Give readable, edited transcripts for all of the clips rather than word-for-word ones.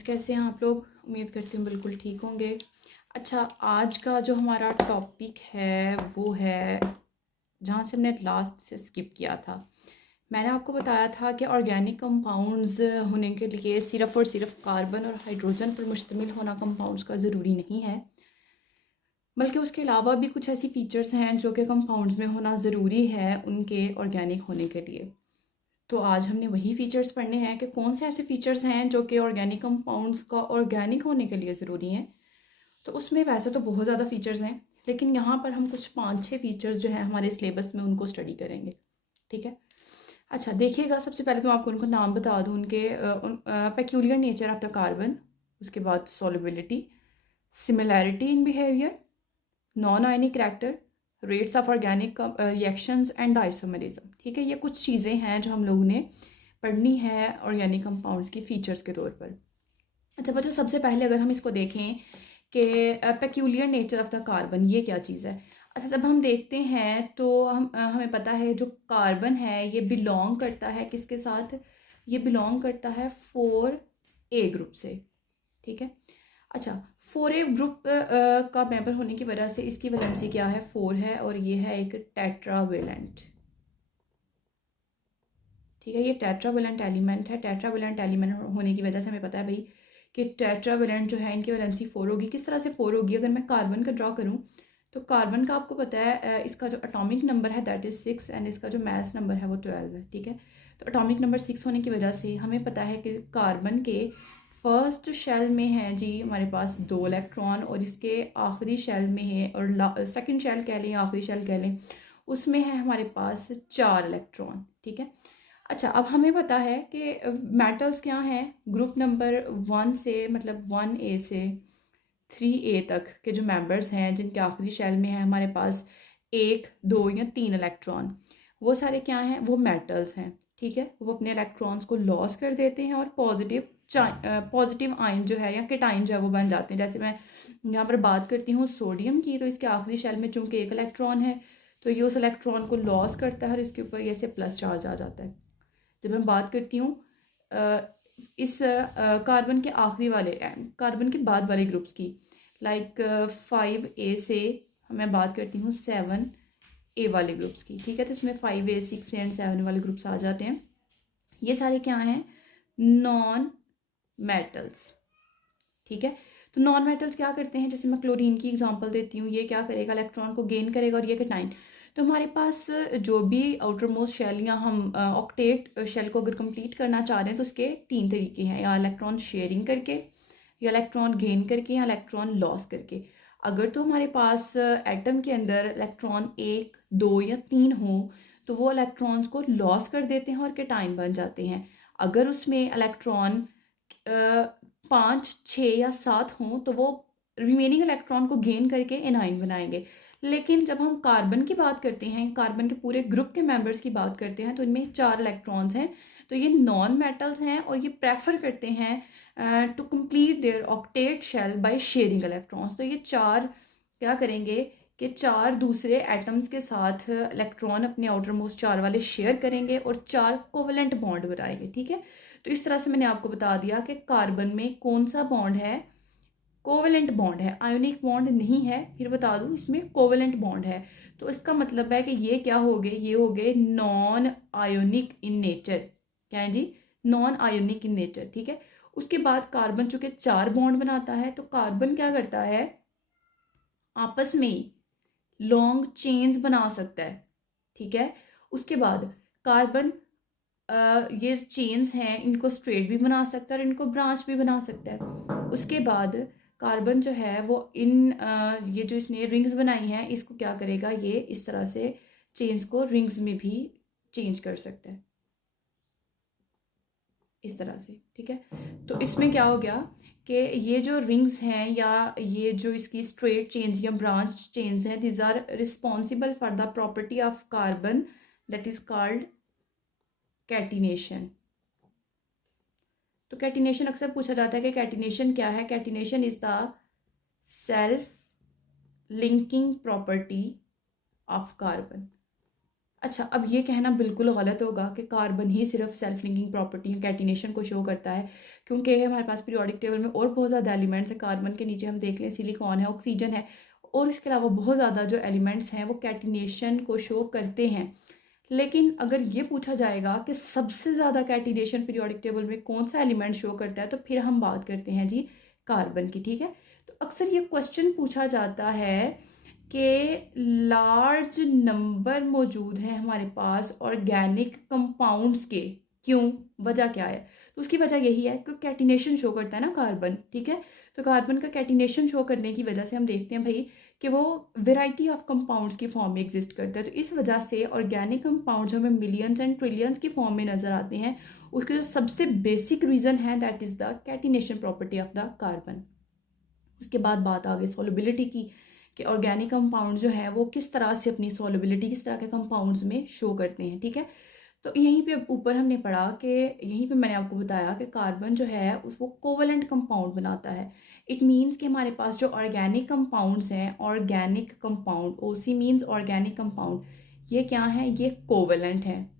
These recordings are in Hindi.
गाइस, कैसे हैं आप लोग? उम्मीद करती हूँ बिल्कुल ठीक होंगे। अच्छा, आज का जो हमारा टॉपिक है वो है जहाँ से हमने लास्ट से स्किप किया था। मैंने आपको बताया था कि ऑर्गेनिक कंपाउंड्स होने के लिए सिर्फ़ और सिर्फ कार्बन और हाइड्रोजन पर मुश्तमिल होना कंपाउंड्स का ज़रूरी नहीं है, बल्कि उसके अलावा भी कुछ ऐसी फ़ीचर्स हैं जो कि कंपाउंड्स में होना ज़रूरी है उनके ऑर्गेनिक होने के लिए। तो आज हमने वही फ़ीचर्स पढ़ने हैं कि कौन से ऐसे फ़ीचर्स हैं जो कि ऑर्गेनिक कंपाउंड्स का ऑर्गेनिक होने के लिए ज़रूरी हैं। तो उसमें वैसे तो बहुत ज़्यादा फ़ीचर्स हैं, लेकिन यहाँ पर हम कुछ 5-6 फ़ीचर्स जो हैं हमारे सिलेबस में उनको स्टडी करेंगे। ठीक है। अच्छा देखिएगा, सबसे पहले तो आपको उनको नाम बता दूँ उनके peculiar nature of the carbon, उसके बाद solubility, similarity in behaviour, non ionic character, rates of organic reactions and isomerism. ठीक है, ये कुछ चीज़ें हैं जो हम लोगों ने पढ़नी है ऑर्गेनिक कंपाउंड्स की फ़ीचर्स के तौर पर। अच्छा बच्चों, सबसे पहले अगर हम इसको देखें कि peculiar nature of the carbon ये क्या चीज़ है। अच्छा, जब हम देखते हैं तो हमें पता है जो कार्बन है ये बिलोंग करता है किसके साथ? ये बिलोंग करता है 4A ग्रुप से। ठीक है। अच्छा, 4A ग्रुप का मेंबर होने की वजह से इसकी वैलेंसी क्या है? 4 है, और ये है एक टेट्रावेलेंट। ठीक है, ये टेट्रावेलेंट एलिमेंट है। टेट्रावेलेंट एलिमेंट होने की वजह से हमें पता है भाई कि टेट्रावेलेंट जो है इनकी वैलेंसी 4 होगी। किस तरह से 4 होगी? अगर मैं कार्बन का ड्रॉ करूँ तो कार्बन का आपको पता है इसका जो एटॉमिक नंबर है दैट इज़ 6 एंड इसका जो मास नंबर है वो 12 है। ठीक है, तो एटॉमिक नंबर 6 होने की वजह से हमें पता है कि कार्बन के फर्स्ट शेल में है जी हमारे पास 2 इलेक्ट्रॉन, और इसके आखिरी शेल में है, और सेकंड शेल कह लें, आखिरी शेल कह लें, उसमें है हमारे पास 4 इलेक्ट्रॉन। ठीक है। अच्छा, अब हमें पता है कि मेटल्स क्या हैं। ग्रुप नंबर 1 से मतलब 1A से 3A तक के जो मेंबर्स हैं जिनके आखिरी शेल में है हमारे पास 1, 2 या 3 इलेक्ट्रॉन, वो सारे क्या हैं? वो मेटल्स हैं। ठीक है, वो अपने इलेक्ट्रॉन्स को लॉस कर देते हैं और पॉजिटिव आयन जो है या केटाइन जो है वो बन जाते हैं। जैसे मैं यहाँ पर बात करती हूँ सोडियम की, तो इसके आखिरी शेल में चूंकि 1 इलेक्ट्रॉन है तो ये उस इलेक्ट्रॉन को लॉस करता है और इसके ऊपर ये से प्लस चार्ज आ जाता है। जब मैं बात करती हूँ इस कार्बन के आखिरी वाले कार्बन के बाद वाले ग्रुप्स की, लाइक 5A से मैं बात करती हूँ 7A वाले ग्रुप्स की। ठीक है, तो इसमें 5A 6 एंड 7 वाले ग्रुप्स आ जाते हैं। ये सारे क्या हैं? Non metals. ठीक है, तो नॉन मेटल्स क्या करते हैं? जैसे मैं क्लोरीन की एग्जांपल देती हूँ, ये क्या करेगा? इलेक्ट्रॉन को गेन करेगा, और ये कैटाइन। तो हमारे पास जो भी आउटर मोस्ट शेल या हम ऑक्टेट शेल को अगर कंप्लीट करना चाह रहे हैं तो उसके 3 तरीके हैं, या इलेक्ट्रॉन शेयरिंग करके, या इलेक्ट्रॉन गेन करके, या इलेक्ट्रॉन लॉस करके। अगर तो हमारे पास एटम के अंदर इलेक्ट्रॉन 1, 2 या 3 हो तो वो इलेक्ट्रॉन्स को लॉस कर देते हैं और कैटाइन बन जाते हैं। अगर उसमें इलेक्ट्रॉन 5, 6 या 7 हों तो वो रिमेनिंग इलेक्ट्रॉन को गेन करके एनाइन बनाएंगे। लेकिन जब हम कार्बन की बात करते हैं, कार्बन के पूरे ग्रुप के मेंबर्स की बात करते हैं, तो इनमें 4 इलेक्ट्रॉन्स हैं। तो ये नॉन मेटल्स हैं और ये प्रेफर करते हैं to complete their octet shell by sharing electrons. तो ये 4 क्या करेंगे कि 4 दूसरे एटम्स के साथ इलेक्ट्रॉन अपने आउटर मोस्ट 4 वाले शेयर करेंगे और 4 कोवेलेंट बॉन्ड बनाएंगे। ठीक है, तो इस तरह से मैंने आपको बता दिया कि कार्बन में कौन सा बॉन्ड है? कोवेलेंट बॉन्ड है, आयोनिक बॉन्ड नहीं है। फिर बता दूं, इसमें कोवेलेंट बॉन्ड है। तो इसका मतलब है कि ये क्या हो गए? ये हो गए नॉन आयोनिक इन नेचर। क्या है जी? Non ionic in nature. ठीक है, उसके बाद कार्बन चूंकि 4 बॉन्ड बनाता है तो कार्बन क्या करता है? आपस में लॉन्ग चेन्स बना सकता है। ठीक है, उसके बाद कार्बन ये चेन्स हैं इनको स्ट्रेट भी बना सकता है और इनको ब्रांच भी बना सकता है। उसके बाद कार्बन जो है वो ये जो इसने रिंग्स बनाई हैं इसको क्या करेगा? ये इस तरह से चेन्स को रिंग्स में भी चेंज कर सकता है, इस तरह से। ठीक है, तो इसमें क्या हो गया कि ये जो रिंग्स हैं या ये जो इसकी स्ट्रेट चेन्स या ब्रांच चेन्स हैं, these are responsible for the property of carbon that is called catenation. तो कैटिनेशन अक्सर पूछा जाता है कि कैटिनेशन क्या है? Catenation is the self linking property of carbon. अच्छा, अब ये कहना बिल्कुल गलत होगा कि कार्बन ही सिर्फ सेल्फ लिंकिंग प्रॉपर्टी कैटिनेशन को शो करता है, क्योंकि हमारे पास पीरियोडिक टेबल में और बहुत ज़्यादा एलिमेंट्स हैं। कार्बन के नीचे हम देख लें सिलिकॉन है, ऑक्सीजन है, और इसके अलावा बहुत ज़्यादा जो एलिमेंट्स हैं वो कैटिनेशन को शो करते हैं। लेकिन अगर ये पूछा जाएगा कि सबसे ज़्यादा कैटिनेशन पीरियोडिक टेबल में कौन सा एलिमेंट शो करता है, तो फिर हम बात करते हैं जी कार्बन की। ठीक है, तो अक्सर ये क्वेश्चन पूछा जाता है कि लार्ज नंबर मौजूद हैं हमारे पास ऑर्गेनिक कंपाउंड्स के, क्यों, वजह क्या है? तो उसकी वजह यही है कि कैटिनेशन शो करता है ना कार्बन। ठीक है, तो कार्बन का कैटिनेशन शो करने की वजह से हम देखते हैं भाई कि वो वेराइटी ऑफ कंपाउंड्स की फॉर्म में एग्जिस्ट करता है। तो इस वजह से ऑर्गेनिक कंपाउंड्स हमें मिलियंस एंड ट्रिलियंस की फॉर्म में नज़र आते हैं। उसके जो सबसे बेसिक रीज़न है that is the catenation property of the carbon. उसके बाद बात आ गई सॉल्युबिलिटी की, कि ऑर्गेनिक कंपाउंड जो है वो किस तरह से अपनी सॉल्युबिलिटी किस तरह के कंपाउंड्स में शो करते हैं। ठीक है, तो यहीं पे ऊपर हमने पढ़ा कि यहीं पे मैंने आपको बताया कि कार्बन जो है उसको कोवलेंट कंपाउंड बनाता है। इट मीन्स कि हमारे पास जो ऑर्गेनिक कंपाउंड्स हैं, organic compound, OC means organic compound, ये क्या है, ये कोवलेंट है।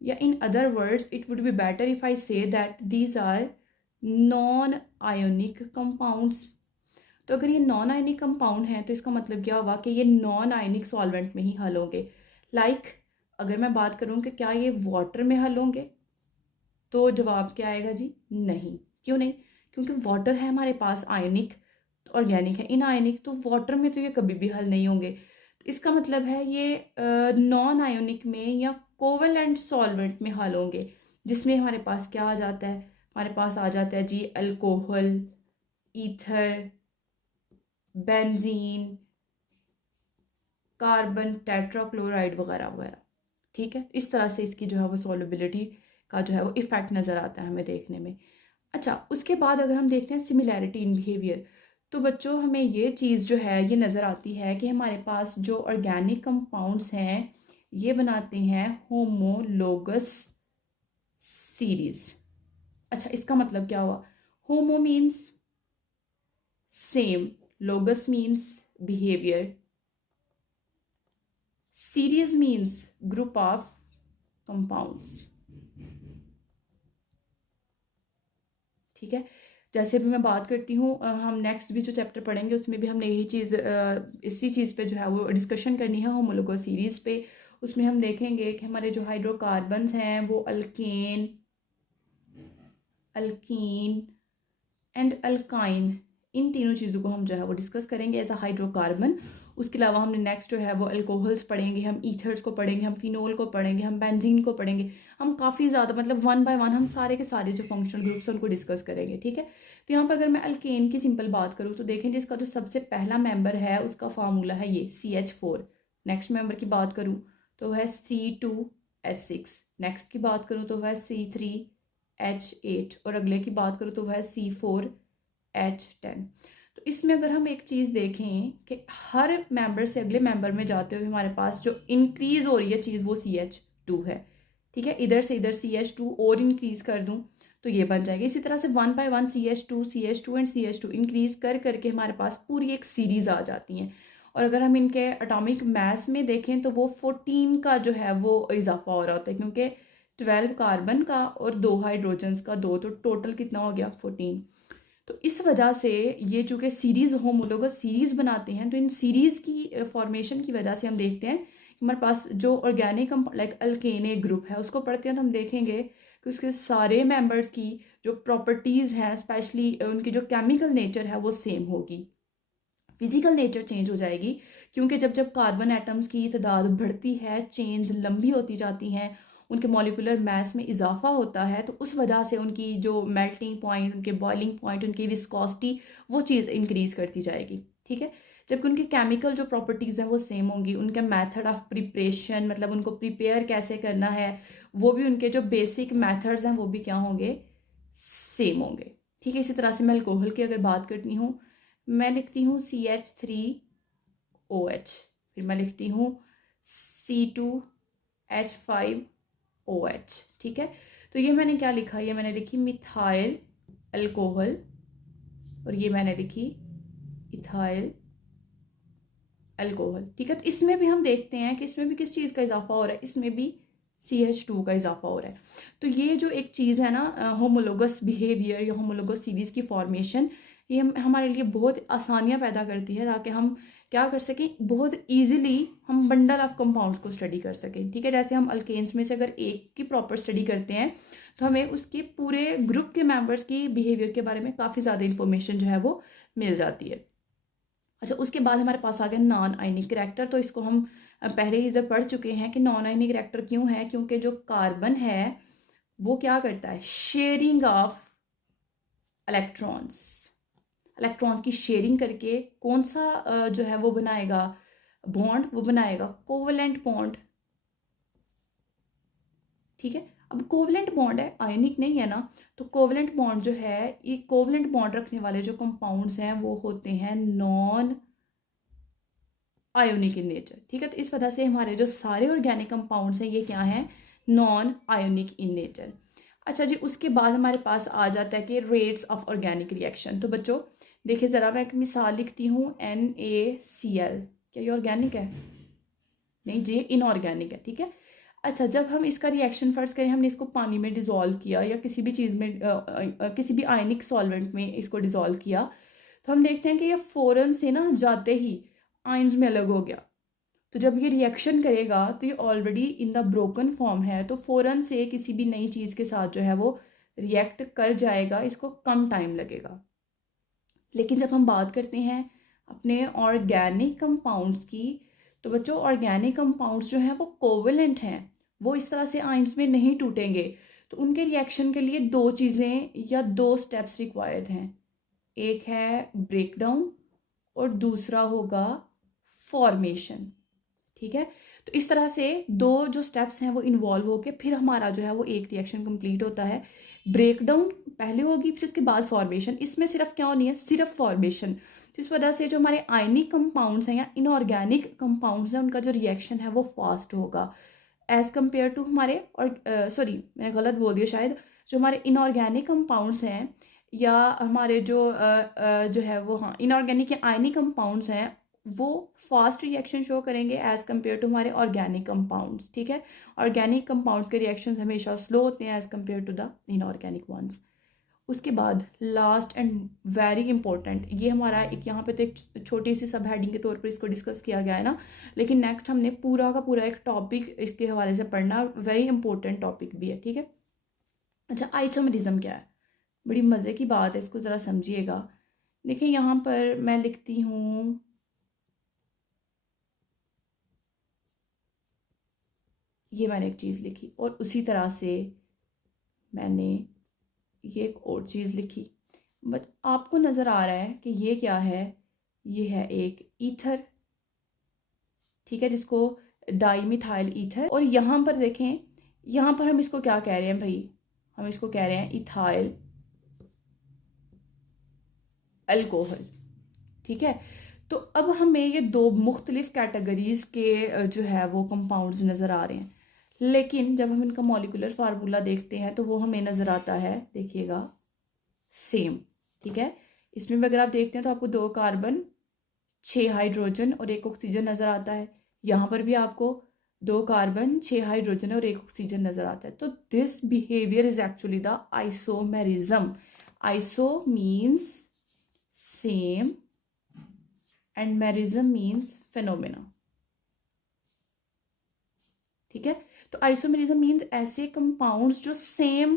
या in other words it would be better if I say that these are non ionic compounds. तो अगर ये नॉन आयनिक कंपाउंड है तो इसका मतलब क्या हुआ कि ये नॉन आयनिक सॉल्वेंट में ही हल होंगे। लाइक अगर मैं बात करूँ कि क्या ये वाटर में हल होंगे, तो जवाब क्या आएगा जी, नहीं। क्यों नहीं? क्योंकि वाटर है हमारे पास आयनिक, ऑर्गेनिक है इनआयनिक, तो वाटर में तो ये कभी भी हल नहीं होंगे। तो इसका मतलब है ये नॉन आयोनिक में या कोवलेंट सॉल्वेंट में हल होंगे, जिसमें हमारे पास क्या आ जाता है, हमारे पास आ जाता है जी alcohol, ether, benzene, carbon tetrachloride वगैरह वगैरह। ठीक है, इस तरह से इसकी जो है वो सॉल्युबिलिटी का जो है वो इफेक्ट नज़र आता है हमें देखने में। अच्छा, उसके बाद अगर हम देखते हैं सिमिलैरिटी इन बिहेवियर, तो बच्चों हमें ये चीज़ जो है ये नज़र आती है कि हमारे पास जो ऑर्गेनिक कंपाउंड्स हैं ये बनाते हैं होमोलोगस सीरीज। अच्छा, इसका मतलब क्या हुआ? होमो means same, लोगस means behaviour, series means group of compounds. ठीक है, जैसे अभी मैं बात करती हूँ, हम नेक्स्ट भी जो चैप्टर पढ़ेंगे उसमें भी हमने यही चीज़ इसी चीज़ पे जो है वो डिस्कशन करनी है होमोलोगो सीरीज़ पे। उसमें हम देखेंगे कि हमारे जो हाइड्रोकार्बन्स हैं वो अल्केन, अल्कीन एंड अल्काइन, इन तीनों चीज़ों को हम जो है वो डिस्कस करेंगे एज अ हाइड्रोकार्बन। उसके अलावा हमने नेक्स्ट जो है वो अल्कोहल्स पढ़ेंगे, हम ईथर्स को पढ़ेंगे, हम फिनोल को पढ़ेंगे, हम बेंजीन को पढ़ेंगे। हम काफ़ी ज़्यादा मतलब वन बाय वन हम सारे के सारे जो फंक्शनल ग्रुप्स हैं उनको डिस्कस करेंगे। ठीक है, तो यहाँ पर अगर मैं अल्केन की सिंपल बात करूँ तो देखें जिसका जो सबसे पहला मेंबर है उसका फार्मूला है ये CH4। नेक्स्ट मेंबर की बात करूँ तो वह C2H6, नेक्स्ट की बात करूँ तो वह C3H8, और अगले की बात करूँ तो वह C4H10। तो इसमें अगर हम एक चीज़ देखें कि हर मेंबर से अगले मेंबर में जाते हुए हमारे पास जो इंक्रीज हो रही है चीज़ वो CH2 है। ठीक है, इधर से इधर CH2 और इंक्रीज कर दूं तो ये बन जाएगी। इसी तरह से one by one CH2 and CH2 increase कर करके हमारे पास पूरी एक सीरीज आ जाती हैं। और अगर हम इनके एटॉमिक मास में देखें तो वो 14 का जो है वो इजाफा हो रहा होता है, क्योंकि 12 कार्बन का और 2 हाइड्रोजन्स का 2, तो टोटल कितना हो गया 14। तो इस वजह से ये चूँकि सीरीज़ होमोलोगस सीरीज़ बनाते हैं, तो इन सीरीज़ की फॉर्मेशन की वजह से हम देखते हैं हमारे पास जो ऑर्गेनिक लाइक अल्केन एक ग्रुप है उसको पढ़ते हैं तो हम देखेंगे कि उसके सारे मेंबर्स की जो प्रॉपर्टीज़ हैं, स्पेशली उनकी जो केमिकल नेचर है वो सेम होगी, फिजिकल नेचर चेंज हो जाएगी। क्योंकि जब जब कार्बन एटम्स की तादाद बढ़ती है, चेन्स लंबी होती जाती हैं, उनके मॉलिक्यूलर मास में इजाफा होता है, तो उस वजह से उनकी जो मेल्टिंग पॉइंट, उनके बॉइलिंग पॉइंट, उनकी विस्कोसिटी, वो चीज़ इंक्रीज करती जाएगी। ठीक है, जबकि उनके केमिकल जो प्रॉपर्टीज़ हैं वो सेम होंगी, उनके मेथड ऑफ प्रिपरेशन मतलब उनको प्रिपेयर कैसे करना है वो भी, उनके जो बेसिक मेथड्स हैं वो भी क्या होंगे, सेम होंगे। ठीक है, इसी तरह से मैं अल्कोहल की अगर बात करती हूँ, मैं लिखती हूँ CH3OH, फिर मैं लिखती हूँ C2H5OH। ठीक है, तो ये मैंने क्या लिखा, ये मैंने लिखी मिथाइल अल्कोहल, और ये मैंने लिखी इथाइल अल्कोहल। ठीक है, तो इसमें भी हम देखते हैं कि इसमें भी किस चीज़ का इजाफा हो रहा है, इसमें भी CH2 का इजाफा हो रहा है। तो ये जो एक चीज़ है ना, होमोलोगस बिहेवियर या होमोलोगस सीरीज़ की फॉर्मेशन, ये हमारे लिए बहुत आसानियाँ पैदा करती है ताकि हम क्या कर सकें, बहुत ईजिली हम बंडल ऑफ कंपाउंड्स को स्टडी कर सकें। ठीक है, जैसे हम अल्केन्स में से अगर एक की प्रॉपर स्टडी करते हैं तो हमें उसके पूरे ग्रुप के मेंबर्स की बिहेवियर के बारे में काफ़ी ज़्यादा इंफॉर्मेशन जो है वो मिल जाती है। अच्छा, उसके बाद हमारे पास आ गया नॉन आयनिक करैक्टर। तो इसको हम पहले ही इधर पढ़ चुके हैं कि नॉन आयनिक करैक्टर क्यों है, क्योंकि जो कार्बन है वो क्या करता है, शेयरिंग ऑफ इलेक्ट्रॉन्स, इलेक्ट्रॉन्स की शेयरिंग करके कौन सा जो है वो बनाएगा बॉन्ड, वो बनाएगा कोवेलेंट बॉन्ड। ठीक है, अब कोवेलेंट बॉन्ड है, आयनिक नहीं है ना, तो कोवेलेंट बॉन्ड जो है, ये कोवेलेंट बॉन्ड रखने वाले जो कंपाउंड्स हैं वो होते हैं नॉन आयोनिक इन नेचर। ठीक है, तो इस वजह से हमारे जो सारे ऑर्गेनिक कंपाउंड्स हैं ये क्या हैं, नॉन आयोनिक इन नेचर। अच्छा जी, उसके बाद हमारे पास आ जाता है कि रेट्स ऑफ ऑर्गेनिक रिएक्शन। तो बच्चों देखिए ज़रा, मैं एक मिसाल लिखती हूँ, NaCl, क्या ये ऑर्गेनिक है? नहीं जी, इनऑर्गेनिक है। ठीक है, अच्छा, जब हम इसका रिएक्शन फर्स्ट करें, हमने इसको पानी में डिज़ोल्व किया या किसी भी चीज़ में किसी भी आयनिक सॉल्वेंट में इसको डिज़ोल्व किया, तो हम देखते हैं कि ये फ़ौरन से ना जाते ही आयंस में अलग हो गया। तो जब ये रिएक्शन करेगा तो ये already in the broken form है, तो फ़ौरन से किसी भी नई चीज़ के साथ जो है वो रिएक्ट कर जाएगा, इसको कम टाइम लगेगा। लेकिन जब हम बात करते हैं अपने ऑर्गेनिक कंपाउंड्स की, तो बच्चों ऑर्गेनिक कंपाउंड्स जो हैं वो कोवेलेंट हैं, वो इस तरह से आयंस में नहीं टूटेंगे। तो उनके रिएक्शन के लिए दो चीज़ें या दो स्टेप्स रिक्वायर्ड हैं, एक है ब्रेकडाउन और दूसरा होगा फॉर्मेशन। ठीक है, तो इस तरह से दो जो स्टेप्स हैं वो इन्वॉल्व होके फिर हमारा जो है वो एक रिएक्शन कंप्लीट होता है। ब्रेकडाउन पहले होगी, फिर उसके बाद फॉर्मेशन। इसमें सिर्फ क्या होनी है, सिर्फ फॉर्मेशन। तो इस वजह से जो हमारे आयनिक कंपाउंड्स हैं या इनऑर्गेनिक कंपाउंड्स हैं, उनका जो रिएक्शन है वो फास्ट होगा एज़ कम्पेयर टू हमारे, और सॉरी मैंने गलत बोल दिया शायद, जो हमारे इनऑर्गेनिक कंपाउंड्स हैं या हमारे जो है वो, हाँ, इनऑर्गेनिक या आयनिक कंपाउंड्स हैं, वो फास्ट रिएक्शन शो करेंगे एज़ कम्पेयर टू हमारे ऑर्गेनिक कंपाउंड्स। ठीक है, ऑर्गेनिक कंपाउंड्स के रिएक्शंस हमेशा स्लो होते हैं as compare to the inorganic ones. उसके बाद लास्ट एंड वेरी इंपॉर्टेंट, ये हमारा एक यहाँ पे तो एक छोटी सी सब हेडिंग के तौर पर इसको डिस्कस किया गया है ना, लेकिन नेक्स्ट हमने पूरा का पूरा एक टॉपिक इसके हवाले से पढ़ना, वेरी इंपॉर्टेंट टॉपिक भी है। ठीक है, अच्छा, आइसोमेरिज्म क्या है, बड़ी मज़े की बात है, इसको ज़रा समझिएगा। देखिए यहाँ पर मैं लिखती हूँ, ये मैंने एक चीज़ लिखी और उसी तरह से मैंने ये एक और चीज़ लिखी, बट आपको नज़र आ रहा है कि ये क्या है, ये है एक ईथर। ठीक है, जिसको डाईमिथाइल ईथर, और यहाँ पर देखें, यहाँ पर हम इसको क्या कह रहे हैं भाई, हम इसको कह रहे हैं इथाइल अल्कोहल। ठीक है, तो अब हमें ये दो मुख्तलिफ कैटेगरीज के जो है वो कंपाउंड्स नज़र आ रहे हैं, लेकिन जब हम इनका मॉलिक्यूलर फार्मूला देखते हैं तो वो हमें नज़र आता है, देखिएगा, सेम। ठीक है, इसमें भी अगर आप देखते हैं तो आपको 2 कार्बन 6 हाइड्रोजन और 1 ऑक्सीजन नज़र आता है, यहाँ पर भी आपको 2 कार्बन 6 हाइड्रोजन और 1 ऑक्सीजन नज़र आता है। तो this behaviour is actually the isomerism. Iso means same and merism means phenomena. ठीक है, तो आइसोमेरिज्म मीन्स ऐसे कंपाउंड्स जो सेम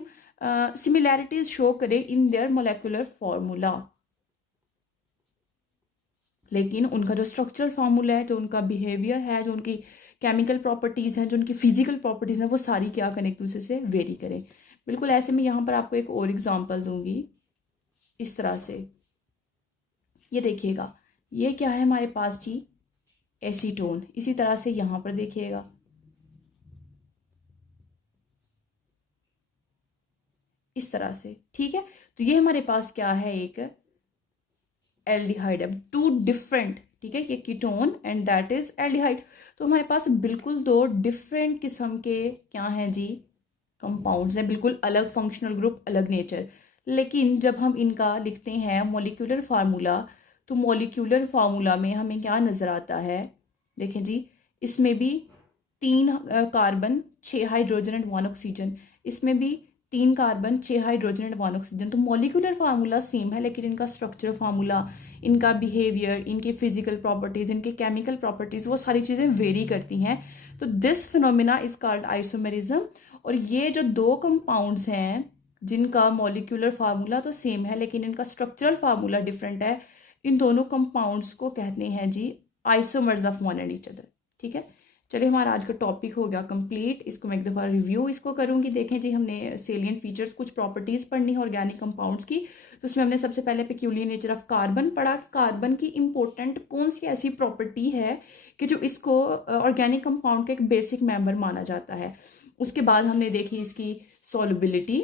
सिमिलैरिटीज शो करे इन देयर मोलेकुलर फॉर्मूला, लेकिन उनका जो स्ट्रक्चरल फार्मूला है, जो उनका बिहेवियर है, जो उनकी केमिकल प्रॉपर्टीज़ हैं, जो उनकी फिजिकल प्रॉपर्टीज़ हैं, वो सारी क्या करें, एक दूसरे से वेरी करें। बिल्कुल ऐसे में यहाँ पर आपको एक और एग्जांपल दूंगी, इस तरह से ये देखिएगा, ये क्या है हमारे पास जी, एसीटोन। इसी तरह से यहाँ पर देखिएगा, इस तरह से। ठीक है, तो ये हमारे पास क्या है, एक एल्डिहाइड है, 2 डिफरेंट। ठीक है, ये ketone and that is aldehyde. तो हमारे पास बिल्कुल 2 डिफरेंट किस्म के क्या हैं जी, कंपाउंड्स हैं, बिल्कुल अलग फंक्शनल ग्रुप, अलग नेचर। लेकिन जब हम इनका लिखते हैं मॉलिक्यूलर फार्मूला, तो मॉलिक्यूलर फार्मूला में हमें क्या नज़र आता है, देखें जी, इसमें भी 3 कार्बन 6 हाइड्रोजन एंड 1 ऑक्सीजन, इसमें भी 3 कार्बन 6 हाइड्रोजन एंड 1 ऑक्सीजन। तो मॉलिक्यूलर फार्मूला सेम है, लेकिन इनका स्ट्रक्चर फार्मूला, इनका बिहेवियर, इनकी फिजिकल प्रॉपर्टीज़, इनके केमिकल प्रॉपर्टीज़, वो सारी चीज़ें वेरी करती हैं। तो this phenomena is called isomerism. और ये जो 2 कंपाउंड्स हैं जिनका मॉलिक्यूलर फार्मूला तो सेम है लेकिन इनका स्ट्रक्चरल फार्मूला डिफरेंट है, इन दोनों कंपाउंड्स को कहते हैं जी isomers of one and each other. ठीक है, चलिए हमारा आज का टॉपिक हो गया कंप्लीट। इसको मैं एक दफ़ा रिव्यू इसको करूँगी। देखें जी, हमने सेलिएंट फीचर्स, कुछ प्रॉपर्टीज़ पढ़नी है ऑर्गेनिक कंपाउंड्स की। तो उसमें हमने सबसे पहले पेक्यूलियर नेचर ऑफ कार्बन पढ़ा। कार्बन की इंपॉर्टेंट कौन सी ऐसी प्रॉपर्टी है कि जो इसको ऑर्गेनिक कंपाउंड का एक बेसिक मेंबर माना जाता है। उसके बाद हमने देखी इसकी सॉल्युबिलिटी,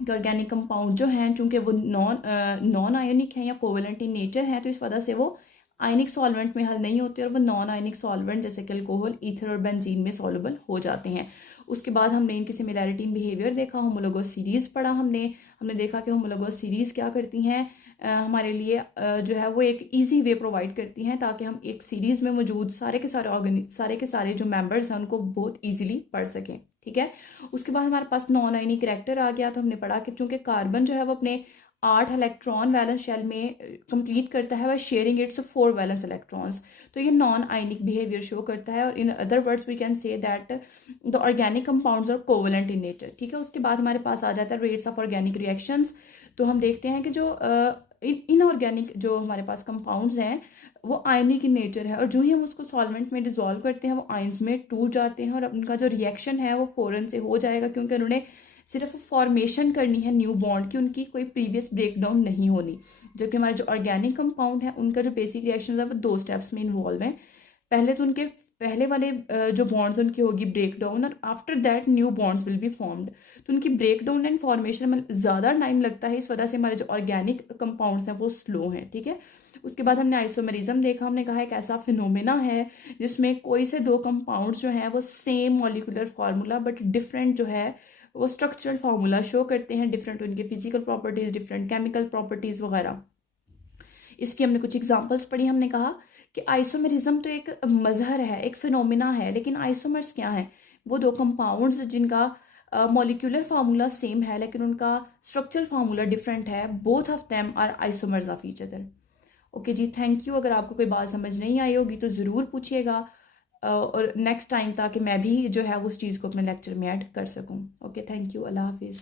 कि ऑर्गेनिक कंपाउंड जो हैं चूंकि वो नॉन आयोनिक हैं या कोवेलेंट इन नेचर हैं, तो इस वजह से वो आयनिक सॉल्वेंट में हल नहीं होते और वो नॉन आयनिक सॉल्वेंट जैसे कि अल्कोहल, ईथर और बेंजीन में सॉल्युबल हो जाते हैं। उसके बाद हमने इनकी सिमिलैरिटी इन बिहेवियर देखा, होमोलोगस सीरीज़ पढ़ा हमने देखा कि होमोलोगस सीरीज़ क्या करती हैं, हमारे लिए जो है वो एक इजी वे प्रोवाइड करती हैं ताकि हम एक सीरीज़ में मौजूद सारे के सारे जो मेंबर्स हैं उनको बहुत ईजिली पढ़ सकें। ठीक है, उसके बाद हमारे पास नॉन आयनिक करैक्टर आ गया। तो हमने पढ़ा कि चूंकि कार्बन जो है वो अपने 8 इलेक्ट्रॉन वैलेंस शेल में कंप्लीट करता है, वह शेयरिंग इट्स 4 वैलेंस इलेक्ट्रॉन्स, तो ये नॉन आयनिक बिहेवियर शो करता है। और in other words we can say that the organic compounds are covalent in nature. ठीक है, उसके बाद हमारे पास आ जाता है रेट्स ऑफ ऑर्गेनिक रिएक्शंस। तो हम देखते हैं कि जो इनऑर्गेनिक जो हमारे पास कंपाउंड्स हैं वो आयनिक इन नेचर है, और जो ही हम उसको सॉल्वेंट में डिसॉल्व करते हैं वो आयंस में टूट जाते हैं और उनका जो रिएक्शन है वो फ़ौरन से हो जाएगा, क्योंकि उन्होंने सिर्फ फॉर्मेशन करनी है न्यू बॉन्ड की, उनकी कोई प्रीवियस ब्रेकडाउन नहीं होनी। जबकि हमारे जो ऑर्गेनिक कंपाउंड है उनका जो बेसिक रिएक्शन है वो 2 स्टेप्स में इन्वॉल्व हैं। पहले तो उनके पहले वाले जो बॉन्ड्स उनकी होगी ब्रेक डाउन, और after that new bonds will be formed. तो उनकी ब्रेक डाउन एंड फॉर्मेशन में ज़्यादा टाइम लगता है, इस वजह से हमारे जो ऑर्गेनिक कंपाउंड्स हैं वो स्लो हैं। ठीक है, उसके बाद हमने आइसोमेरिज्म देखा। हमने कहा एक ऐसा फिनोमेना है जिसमें कोई से 2 कंपाउंड्स जो हैं वो same molecular formula but different जो है वो स्ट्रक्चरल फार्मूला शो करते हैं, डिफरेंट उनके physical properties, different chemical properties वगैरह। इसकी हमने कुछ एग्जांपल्स पढ़ी। हमने कहा कि आइसोमेरिज्म तो एक मजहर है, एक फिनोमिना है, लेकिन आइसोमर्स क्या हैं? वो 2 कंपाउंड्स जिनका मॉलिक्यूलर फार्मूला सेम है लेकिन उनका स्ट्रक्चरल फार्मूला डिफरेंट है। Both of them are isomers of each other. Okay ji, thank you. अगर आपको कोई बात समझ नहीं आई होगी तो ज़रूर पूछिएगा और नेक्स्ट टाइम, ताकि मैं भी जो है उस चीज़ को अपने लेक्चर में ऐड कर सकूँ। ओके, थैंक यू, अल्लाह हाफिज़।